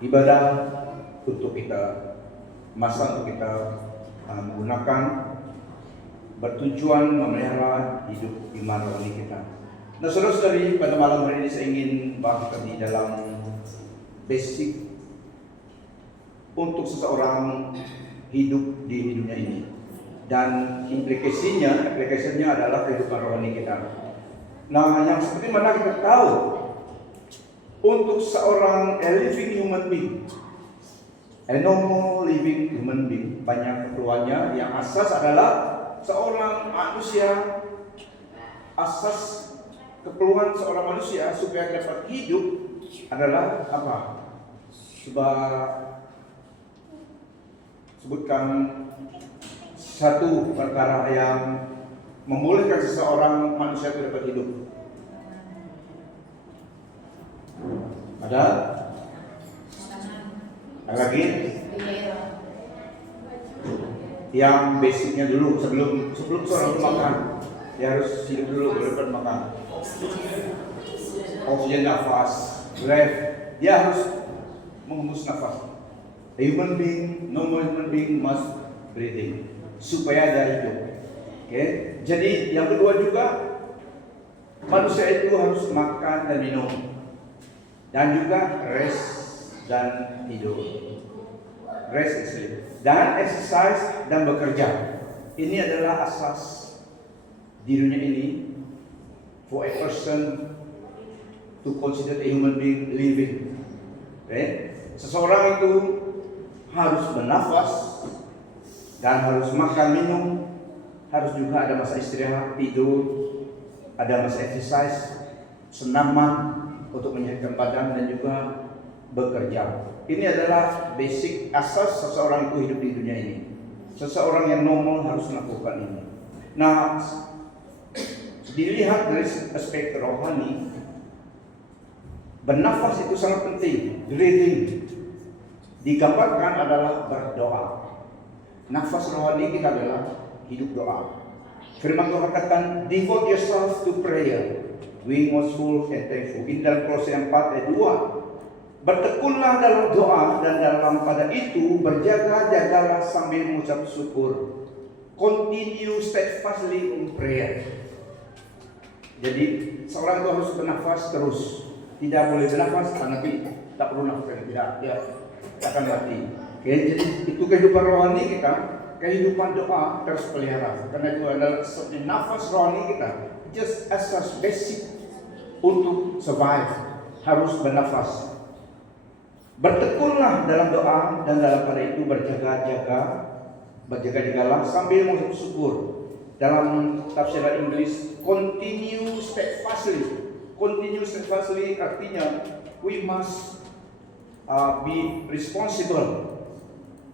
ibadah untuk kita, masa untuk kita menggunakan bertujuan memelihara hidup iman rohani kita. Nah, saudara-saudari, pada malam hari ini saya ingin bahas di dalam basic untuk seseorang hidup di dunia ini, dan implikasinya adalah kehidupan rohani kita. Nah, yang seperti mana kita tahu, untuk seorang living human being, a normal living human being, banyak keperluannya. Yang asas adalah seorang manusia, asas keperluan seorang manusia supaya dapat hidup adalah apa? Sebutkan satu perkara yang membolehkan seseorang manusia itu dapat hidup. Ada lagi? Yang basicnya dulu, sebelum seorang itu makan, dia harus hidup dulu baru makan. Oksigen nafas, breath, dia harus menghembus nafas. A human being, normal human being must breathing supaya dia hidup. Okay? Jadi yang kedua juga, manusia itu harus makan dan minum, dan juga rest dan tidur, rest and sleep, dan exercise dan bekerja. Ini adalah asas di dunia ini for a person to consider a human being living. Okay? Seseorang itu harus bernafas dan harus makan minum, harus juga ada masa istirahat, tidur, ada masa exercise, senaman untuk menyehatkan badan, dan juga bekerja. Ini adalah basic asas seseorang itu hidup di dunia ini. Seseorang yang normal harus melakukan ini. Nah, dilihat dari aspek rohani, bernafas itu sangat penting. Breathing digambarkan adalah berdoa. Nafas rohani kita adalah hidup doa. Firman Tuhan katakan, devote yourself to prayer, being watchful and thankful. Ini dalam Kolose 4 ayat 2. Bertekunlah dalam doa, dan dalam pada itu berjaga-jagalah sambil mengucap syukur. Continue steadfastly in prayer. Jadi seorang itu harus bernafas terus. Tidak boleh bernafas nanti tak perlu nafas, tidak, dia akan mati. Oke, jadi itu kehidupan rohani kita, kehidupan doa terus pelihara. Karena itu adalah nafas rohani kita, just asas basic untuk survive, harus bernafas. Bertekunlah dalam doa, dan dalam pada itu berjaga-jagalah sambil mengucap syukur. Dalam tafsiran Inggris, continue steadfastly. Continue steadfastly artinya we must be responsible.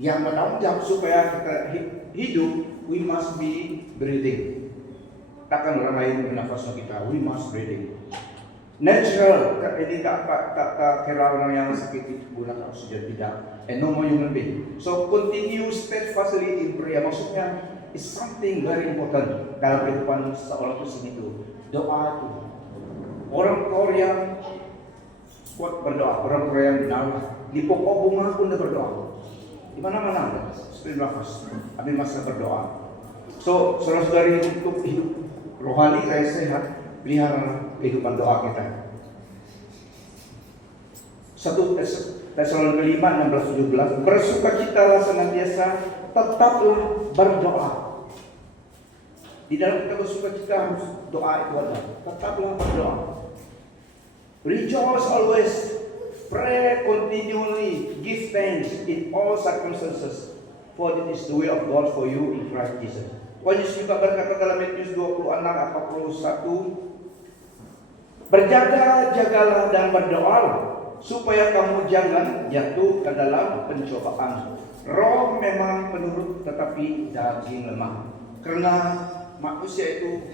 Yang bertanggung jawab supaya kita hidup, we must be breathing. Takkan orang lain bernafas kita, we must breathing. Natural, ini tak kira orang yang sakit gunakan oksigen, tidak. A normal human being. So continue steadfastly in prayer. Maksudnya is something very important dalam kehidupan seorang Kristen itu. Doa itu. Orang Korea kuat berdoa, orang Korea yang benar. Di pokok bunga pun dia berdoa. Di mana-mana, seperti nafas, ambil masa berdoa. So, saudara-saudari, untuk hidup rohani saya sehat, pelihara kehidupan doa kita. 1 Tesalonika 5:16-17, bersukacitalah senantiasa, tetaplah berdoa. Di dalam kita bersukacita harus doa itu ada. Tetaplah berdoa. Rejoice always, pray continually, give thanks in all circumstances, for it is the will of God for you in Christ Jesus. Yesus juga berkata dalam Matius 26:41, berjaga-jagalah dan berdoalah, supaya kamu jangan jatuh ke dalam pencobaan. Roh memang penurut, tetapi daging lemah. Karena manusia itu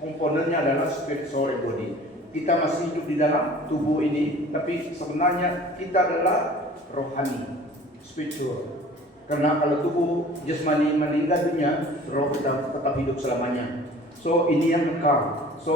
komponennya adalah spiritual body. Kita masih hidup di dalam tubuh ini, tapi sebenarnya kita adalah rohani, spiritual. Karena kalau tubuh jasmani meninggal dunia, roh kita tetap hidup selamanya. So ini yang kekal. So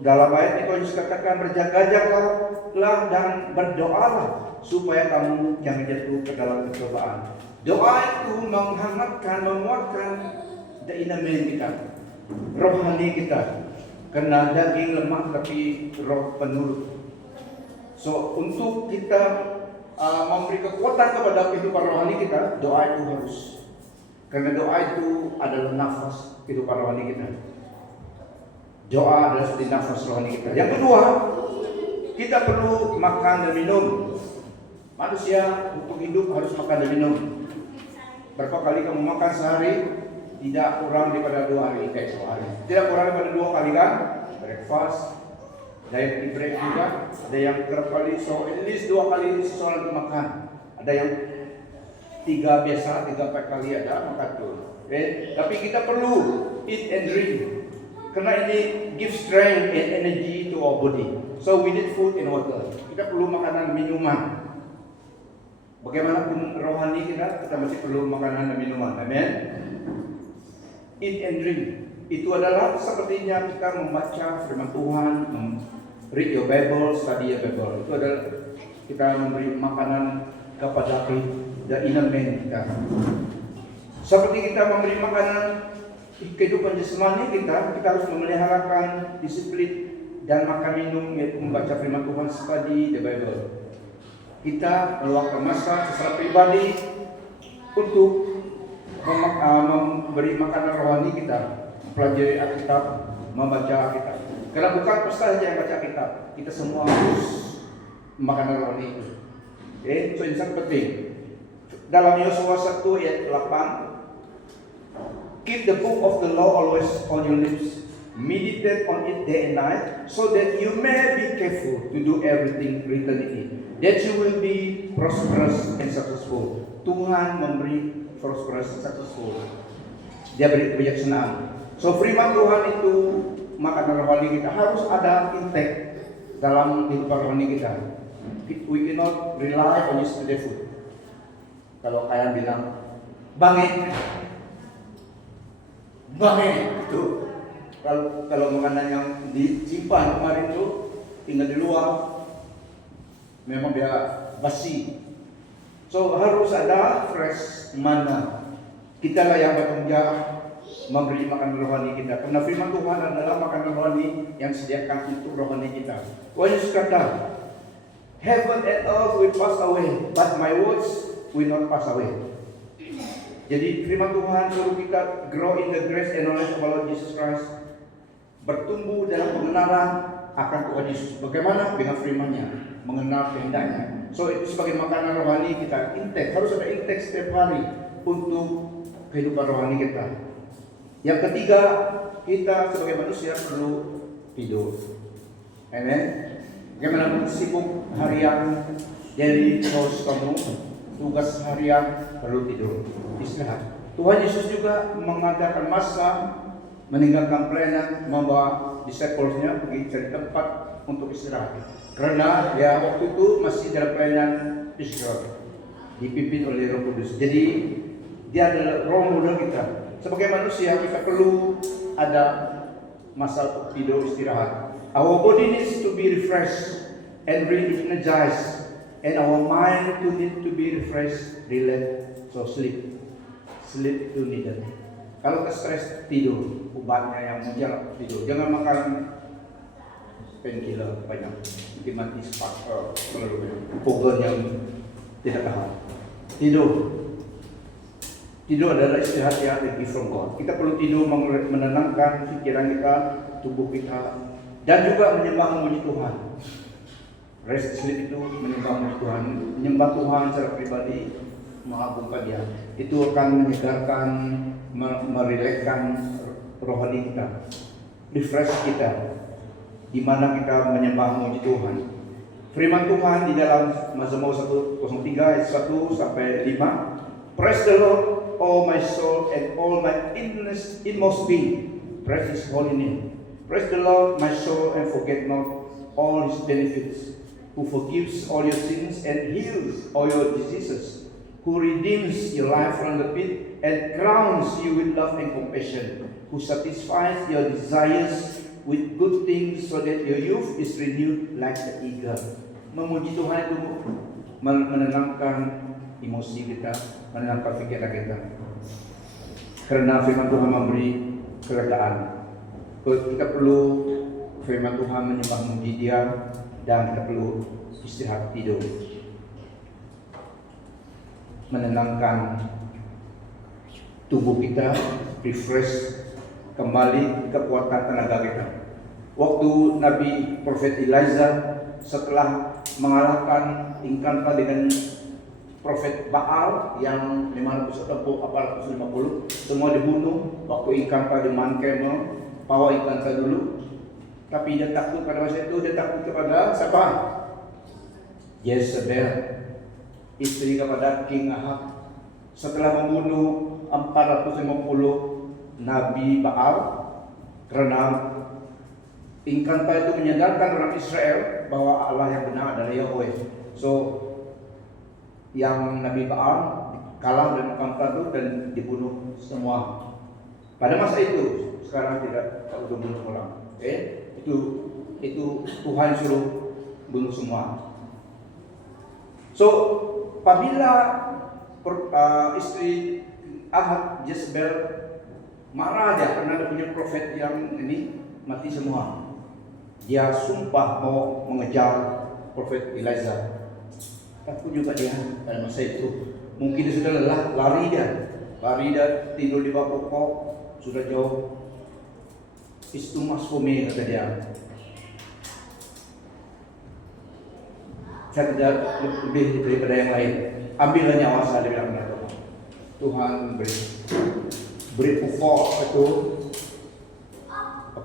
dalam ayat itu Yesus katakan berjaga-jagalah dan berdoalah. supaya kamu jangan jatuh ke dalam pencobaan. Doa itu menghangatkan, menguatkan keimanan kita, rohani kita. Karena daging lemah tapi roh penurut. So untuk kita memberi kekuatan kepada kehidupan rohani kita, doa itu harus. Karena doa itu adalah nafas kehidupan rohani kita. Doa adalah seperti nafas rohani kita. Yang kedua, kita perlu makan dan minum. Manusia untuk hidup harus makan dan minum. Berapa kali kamu makan sehari? Tidak kurang daripada 2 hari, sehari. Tidak kurang daripada 2 kali kan? Breakfast, diet break juga. Ada yang berapa kali? So at least 2 kali seseorang itu makan. Ada yang 3 biasa, 3-4 kali ada makan tuh. Okay? Tapi kita perlu eat and drink. Karena ini give strength and energy to our body. So we need food and water. Kita perlu makanan, minuman. Bagaimanapun rohani kita masih perlu makanan dan minuman. Amen. Eat and drink. Itu adalah sepertinya kita membaca firman Tuhan, read your Bible, study your Bible. Itu adalah kita memberi makanan kepada keinginan kita. Seperti kita memberi makanan kehidupan jasmani kita harus memeliharakan disiplin dan makan minum, yaitu membaca firman Tuhan, study the Bible. Kita meluangkan masa secara pribadi untuk memberi makanan rohani kita, mempelajari Alkitab, membaca Alkitab. Karena bukan pesta saja yang baca Alkitab, kita semua harus makanan rohani itu. Okay? So ini sangat penting. Dalam Yosua 1 ayat 8, keep the book of the law always on your lips, meditate on it day and night, so that you may be careful to do everything written in it, that you will be prosperous and successful. Tuhan memberi prosperous, successful. Dia beri kebijaksanaan. So firman Tuhan itu makanan rohani kita harus ada intake dalam kehidupan rohani kita. We cannot rely on yesterday's food. Kalau kalian bilang bange itu, kalau makanan yang disimpan kemarin itu tinggal di luar, memang dia basi. So harus ada fresh mana. Kita lah yang bertanggung jawab memberi makanan rohani kita. Karena firman Tuhan adalah makanan rohani yang disediakan untuk rohani kita. Wah, Yesus kata, heaven and earth will pass away, but my words will not pass away. Jadi firman Tuhan suruh kita grow in the grace and knowledge of our Lord Jesus Christ, bertumbuh dalam pengenalan akan Tuhan Yesus. Bagaimana? Dengan firman-Nya, mengenal kehendaknya. So itu sebagai makanan rohani kita, intake, harus ada intake setiap hari untuk kehidupan rohani kita. Yang ketiga, kita sebagai manusia perlu tidur. Amen. Bagaimana sibuk harian, jadi harus kamu tugas harian perlu tidur, istirahat. Tuhan Yesus juga mengadakan masa meninggalkan pelayanan, membawa disciple-nya pergi cari tempat untuk istirahat. Karena ya waktu itu masih dalam pelayanan Israel, dipimpin oleh Roh Kudus. Jadi dia adalah role model kita. Sebagai manusia kita perlu ada masa tidur istirahat. Our body needs to be refreshed and re-energized, and our mind to need to be refreshed, relaxed. So sleep to needed. Kalau ke stres tidur, obatnya yang menjaga tidur. Jangan makan painkiller banyak, mungkin mati spark organ yang tidak tahan. Tidur adalah istirahat yang dari from God. Kita perlu tidur menenangkan pikiran kita, tubuh kita, dan juga menyembah memuji Tuhan. Rest sleep itu menyembah memuji Tuhan, menyembah Tuhan secara pribadi, mengagungkan Dia. Itu akan menyegarkan, merilekskan rohani kita, refresh kita, di mana kita menyembah memuji Tuhan. Firman Tuhan di dalam Mazmur 103 ayat 1 sampai 5. Praise the Lord, all my soul and all my inmost being. Praise His holy name. Praise the Lord, my soul, and forget not all His benefits, who forgives all your sins and heals all your diseases, who redeems your life from the pit and crowns you with love and compassion, who satisfies your desires with good things so that your youth is renewed like the eagle. Memuji Tuhan itu menenangkan emosi kita, menenangkan pikiran kita. Karena firman Tuhan memberi kelegaan. Kita perlu firman Tuhan menyembah memuji Dia, dan kita perlu istirahat tidur, menenangkan tubuh kita, refresh kembali kekuatan tenaga kita. Waktu Nabi Prophet Elijah setelah mengalahkan Ingkanta dengan Prophet Baal yang 500 atau 450, semua dibunuh. Waktu Ingkanta di Mount Carmel, bawa Ingkanta dulu. Tapi dia takut pada masa itu, dia takut kepada siapa? Jezebel, istri kepada King Ahab. Setelah membunuh 450 Nabi Baal, karena Ingkanta itu menyadarkan orang Israel bahwa Allah yang benar adalah Yahweh. So, yang Nabi Baal kalah dengan Ingkanta itu dan dibunuh semua. Pada masa itu, sekarang tidak udah bunuh orang. Itu Tuhan suruh bunuh semua. So, apabila istri Ahab, Jezebel, marah aja karena ada punya prophet yang ini mati semua. Dia sumpah mau mengejar Prophet Elijah. Takut juga dia pada masa itu. Mungkin dia sudah lelah, lari dia tidur di bawah pokok, sudah jauh. It's too much for me, kata dia. Saya tidak lebih daripada yang lain. Ambillah nyawa saya, dia bilang kepada Tuhan. Tuhan beri pokok itu,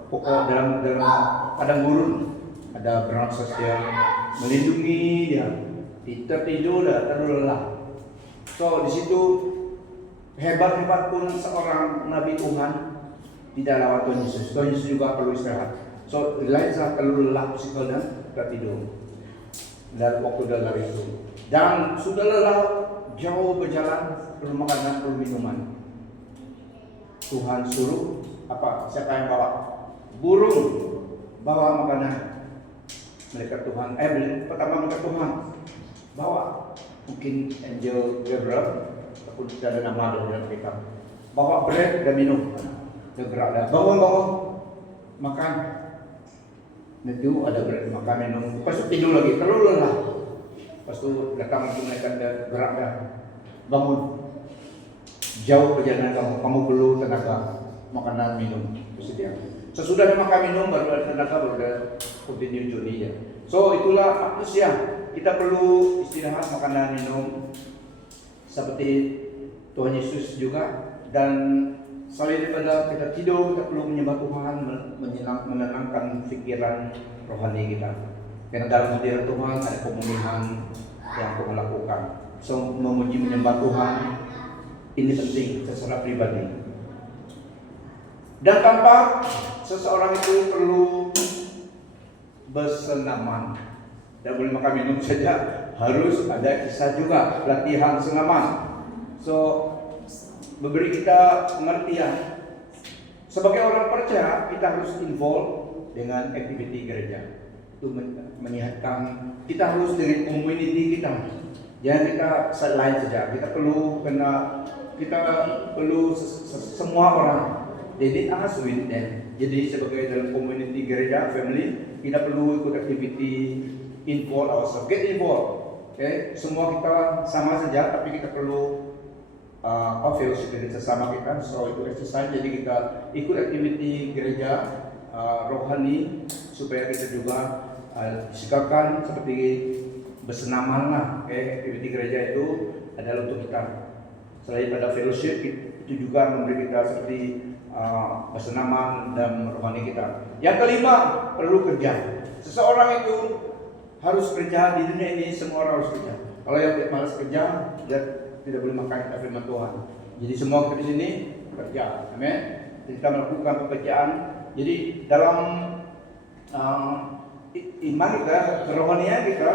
pokok dalam padang gurun, ada branches yang melindungi dia. Kita tidur dah, terlalu lelah. So di situ hebat pun seorang Nabi Tuhan tidak lewat Tuhan Yesus. Tuhan Yesus juga perlu istirahat. So Elijah terlalu lelah physical dan tertidur. Dan waktu dia lari itu, dan sudah lelah jauh berjalan, perlu makanan, perlu minuman. Tuhan suruh apa? Siapa yang bawa? Burung bawa makanan. Mereka Tuhan, pertama mereka Tuhan bawa. Mungkin angel Gabriel, ataupun tidak ada nama dalam kitab. Bawa bread dan minum. Dia gerak dah. Bangun, makan. Itu ada bread, makan, minum. Lepas itu tidur lagi, terlalu lelah. Lepas itu datang lagi mereka gerak dah. Bangun. Jauh perjalanan kamu perlu tenaga, makanan, minum, bersedia. Sesudah dia makan minum baru ada tenaga, baru ada continue journey-nya. So itulah manusia. Kita perlu istirahat, makanan, minum seperti Tuhan Yesus juga. Dan selain daripada kita tidur, kita perlu menyembah Tuhan, menenangkan pikiran rohani kita. Karena dalam hadirat Tuhan ada pemulihan yang Tuhan lakukan. So memuji menyembah Tuhan ini penting secara pribadi. Dan tanpa seseorang itu perlu bersenaman. Tidak boleh makan minum saja, harus ada kisah juga, latihan senaman. So memberi kita pengertian. Sebagai orang percaya, kita harus involve dengan aktiviti gereja. Itu menyehatkan. Kita harus dengan community kita. Jangan kita sideline saja. Kita perlu semua orang. Jadi us with them. Jadi sebagai dalam community gereja, family, kita perlu ikut aktiviti, involve ourselves, get involved. Okay? Semua kita sama saja, tapi kita perlu fellowship dengan sesama kita. So itu exercise. Jadi kita ikut aktiviti gereja rohani supaya kita juga disikakan seperti bersenaman lah. Okay? Aktiviti gereja itu adalah untuk kita. Selain pada fellowship, itu juga memberi kita seperti bersenaman dan rohani kita. Yang kelima, perlu kerja. Seseorang itu harus kerja di dunia ini, semua orang harus kerja. Kalau yang malas kerja, dia tidak boleh makan firman Tuhan. Jadi semua kita di sini kerja, amin. Kita melakukan pekerjaan. Jadi dalam iman kita, kerohanian kita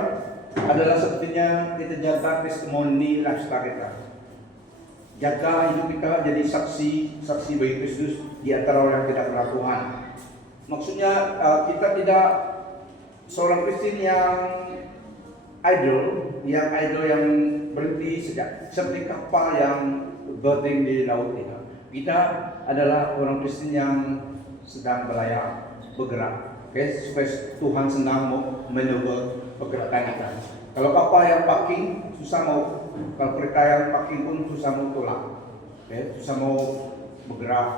adalah sepertinya kita jaga testimoni lifestyle kita. Jaga hidup kita jadi saksi bagi Kristus di antara orang yang tidak kenal Tuhan. Maksudnya kita tidak seorang Kristen yang idol yang berhenti sejak seperti kapal yang berhenti di laut itu. Kita adalah orang Kristen yang sedang berlayar, bergerak, supaya Tuhan senang menegur pergerakan kita. Kalau kapal yang parking susah mau, kalau kereta yang parking pun susah mau tolak, susah mau bergerak,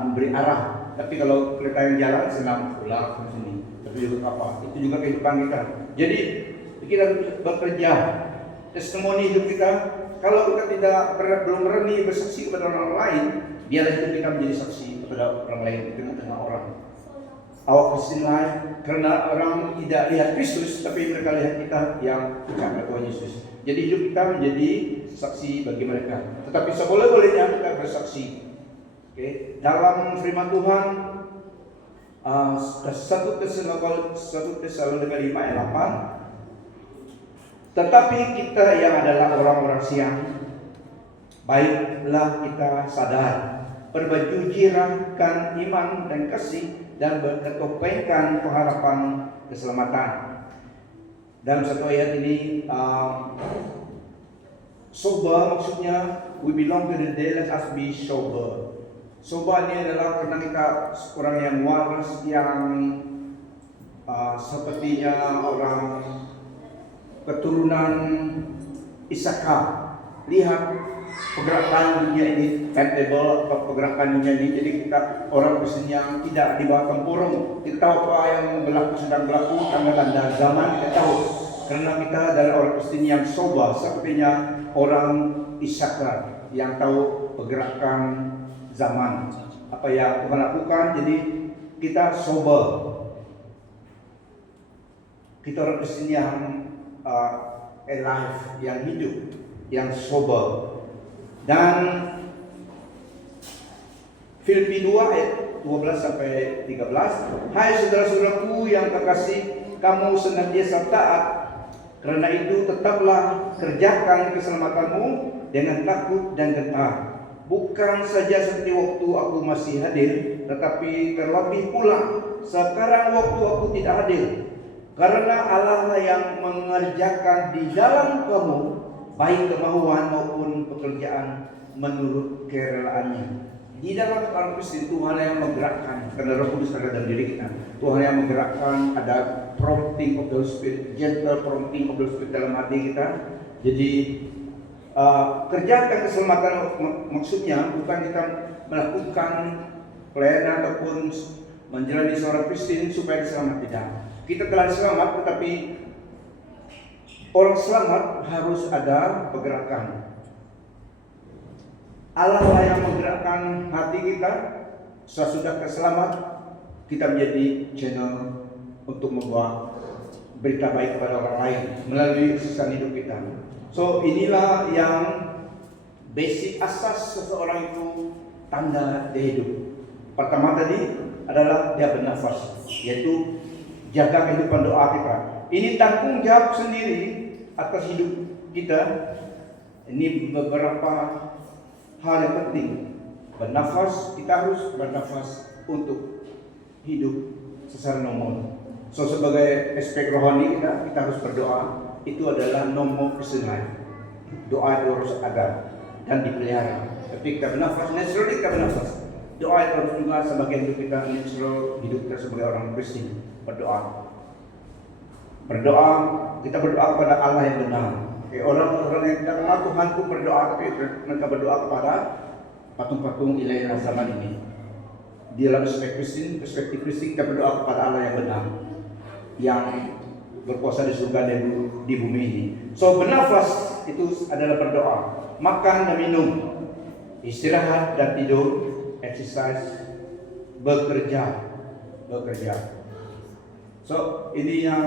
memberi arah. Tapi kalau kereta yang jalan senang pulang ke sini. Tapi juga kapal, itu juga kehidupan kita. Jadi kita bekerja, testimoni hidup kita. Kalau kita belum berani bersaksi kepada orang lain, biarlah hidup kita menjadi saksi kepada orang lain di tengah-tengah orang. Our Christian life, karena orang tidak lihat Kristus, tapi mereka lihat kita yang percaya Tuhan Yesus. Jadi hidup kita menjadi saksi bagi mereka. Tetapi seboleh-bolehnya kita bersaksi. Dalam firman Tuhan, 1 Tesalonika 5 ayat 8. Tetapi kita yang adalah orang-orang siang, baiklah kita sadar, berbaju jirahkan iman dan kasih, dan berketopengkan pengharapan keselamatan. Dalam satu ayat ini, sober maksudnya we belong to the day, let us be sober. Sober ini adalah karena kita orang yang waras, yang sepertinya orang keturunan Isakar. Lihat pergerakan dunia ini, timetable pergerakan dunia ini. Jadi kita orang Kristen yang tidak di bawah tempurung. Kita tahu apa yang sedang berlaku, tanda-tanda zaman kita tahu. Karena kita adalah orang Kristen yang sober, sepertinya orang Isakar yang tahu pergerakan zaman, apa yang Tuhan lakukan. Jadi kita sober. Kita orang Kristen yang alive, yang hidup, yang sober. Dan Filipi 2 ayat 12 sampai 13. Hai saudara-saudaraku yang terkasih, kamu senantiasa taat. Karena itu tetaplah kerjakan keselamatanmu dengan takut dan gentar. Bukan saja seperti waktu aku masih hadir, tetapi terlebih pula sekarang waktu aku tidak hadir. Karena Allah lah yang mengerjakan di dalam kamu baik kemauan maupun pekerjaan menurut kerelaannya. Di dalam orang Kristen, Tuhan yang menggerakkan, karena Roh Kudus ada dalam diri kita. Tuhan yang menggerakkan, ada prompting of the Spirit, gentle prompting of the Spirit dalam hati kita. Jadi kerjakan keselamatan maksudnya bukan kita melakukan pelayanan ataupun menjalani seorang Kristen supaya selamat, tidak. Kita telah selamat, tetapi orang selamat harus ada pergerakan. Allah lah yang menggerakkan hati kita. Sesudah selamat, kita menjadi channel untuk membawa berita baik kepada orang lain melalui kesusahan hidup kita. So inilah yang basic asas seseorang itu tanda dia hidup. Pertama tadi adalah dia bernafas, yaitu jaga kehidupan doa kita. Ini tanggung jawab sendiri atas hidup kita. Ini beberapa hal yang penting. Bernafas, kita harus bernafas untuk hidup secara normal. So sebagai aspek rohani kita harus berdoa. Itu adalah normal Christian life. Doa itu harus ada dan dipelihara. Ketika kita bernafas, naturally kita bernafas. Doa itu harus juga sebagian hidup kita, natural hidup kita sebagai orang Kristen. Berdoa, kita berdoa kepada Allah yang benar. Orang-orang yang tidak mengenal Tuhan pun berdoa, tapi mereka berdoa kepada patung-patung ilahi zaman ini. Di dalam perspektif Kristen, kita berdoa kepada Allah yang benar, yang berkuasa di surga dan di bumi ini. So bernafas itu adalah berdoa, makan dan minum, istirahat dan tidur, exercise, bekerja. So ini yang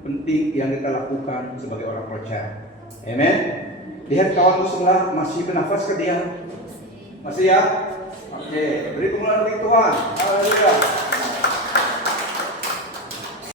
penting yang kita lakukan sebagai orang percaya. Amen. Lihat kawanmu sebelah, masih bernafas ke dia? Masih ya? Oke, beri pengulangan Tuhan. Haleluya.